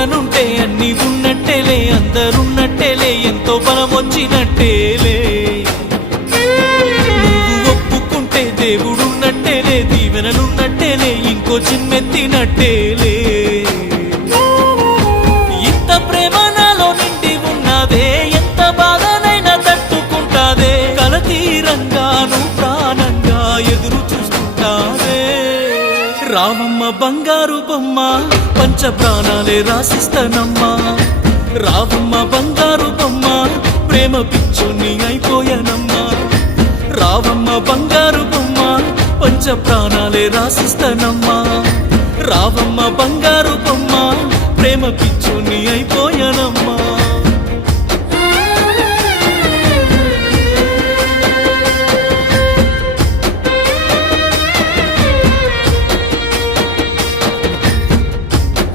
తోడనుంటే అన్ని ఉన్నట్టేలే, అందరున్నట్టేలే, ఎంతో బలమొచ్చినట్టేలే. నువ్వు ఒప్పుకుంటే దేవుడున్నట్టేలే, దీవెనలున్నట్టేలే, ఇంకో చిమ్మెత్తినట్టేలే. ఇంత ప్రేమ నాలో నిండి ఉన్నదే, ఎంత బాధనైనా తట్టుకుంటాదే, కలతీరంగాను ప్రాణంగా ఎదురు చూస్తుంటాదే. రావమ్మ బంగారు బొమ్మ, పంచ ప్రాణాలే రాసిస్తానమ్మా. రావమ్మ బంగారు బొమ్మ, ప్రేమ పిచ్చోని అయిపోయానమ్మా. రావమ్మ బంగారు బొమ్మ, పంచ ప్రాణాలే రాసిస్తానమ్మా. రావమ్మ బంగారు బొమ్మ, ప్రేమ పిచ్చ